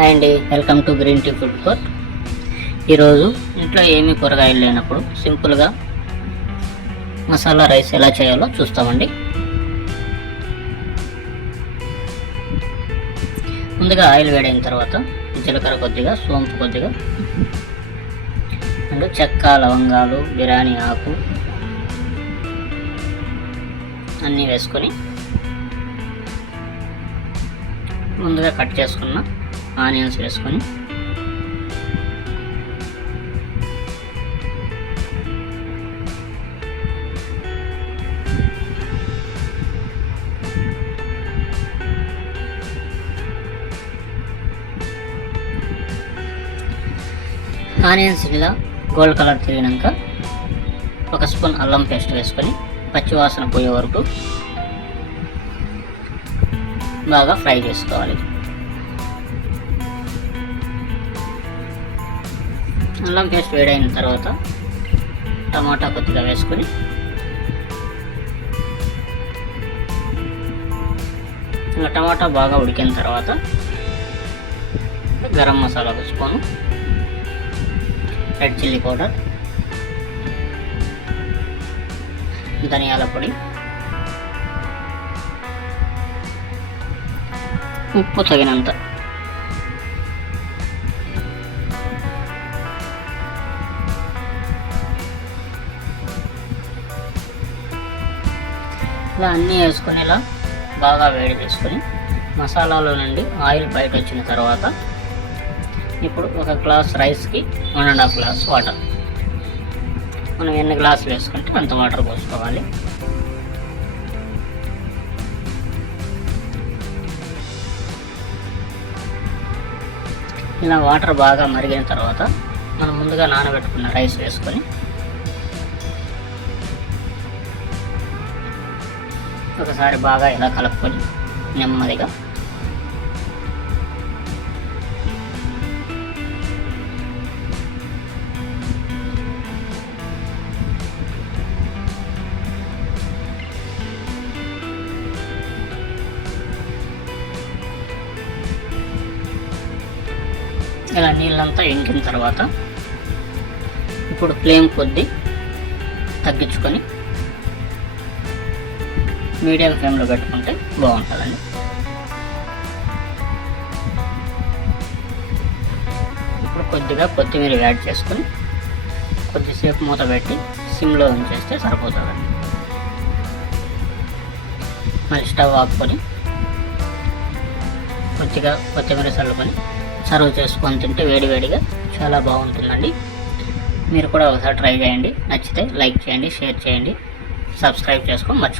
Hi అండి welcome to green tea food court. ఈరోజు ఇంట్లో ఏమీ కూరగాయలు లేనప్పుడు సింపుల్గా మసాలా రైస్ ఎలా చేయాలో చూస్తామండి. ముందుగా ఆయిల్ వేడైన తర్వాత జీలకర్ర కొద్దిగా సోంపు కొద్దిగా అండ్ చెక్క లవంగాలు బిర్యానీ ఆకు అన్నీ వేసుకొని ముందుగా కట్ చేసుకున్న ఆనియన్స్ వేసుకొని ఆనియన్స్ ఇలా గోల్డ్ కలర్ తిరిగినాక ఒక స్పూన్ అల్లం పేస్ట్ వేసుకొని పచ్చివాసన పోయే వరకు బాగా ఫ్రై చేసుకోవాలి. అల్లం పేస్ట్ వేడైన తర్వాత టమాటా కొద్దిగా వేసుకొని ఇంకా టమాటా బాగా ఉడికిన తర్వాత గరం మసాలా వేసుకోను రెడ్ చిల్లీ పౌడర్ ధనియాల పొడి ఉప్పు తగినంత. ఇలా అన్నీ వేసుకొని ఇలా బాగా వేడి చేసుకొని మసాలాలో నుండి ఆయిల్ బయట వచ్చిన తర్వాత ఇప్పుడు ఒక గ్లాస్ రైస్కి one and half glass water. మనం ఎన్ని గ్లాసులు వేసుకుంటే అంత వాటర్ పోసుకోవాలి. ఇలా వాటర్ బాగా మరిగిన తర్వాత మనం ముందుగా నానబెట్టుకున్న రైస్ వేసుకొని ఒకసారి బాగా ఇలా కలుపుకొని నెమ్మదిగా ఇలా నీళ్ళంతా ఇంకిన తర్వాత ఇప్పుడు ఫ్లేమ్ కొద్ది తగ్గించుకొని మీడియం ఫ్లేమ్లో పెట్టుకుంటే బాగుంటుందండి. ఇప్పుడు కొద్దిగా కొత్తిమీర యాడ్ చేసుకొని కొద్దిసేపు మూత పెట్టి సిమ్లో ఉంచేస్తే సరిపోతుందండి. మళ్ళీ స్టవ్ ఆపుకొని కొద్దిగా కొత్తిమీర చల్లుకొని సర్వ్ చేసుకొని తింటే వేడివేడిగా చాలా బాగుంటుందండి. మీరు కూడా ఒకసారి ట్రై చేయండి. నచ్చితే లైక్ చేయండి షేర్ చేయండి. సబ్స్క్రైబ్ చేసుకొని మర్చిపో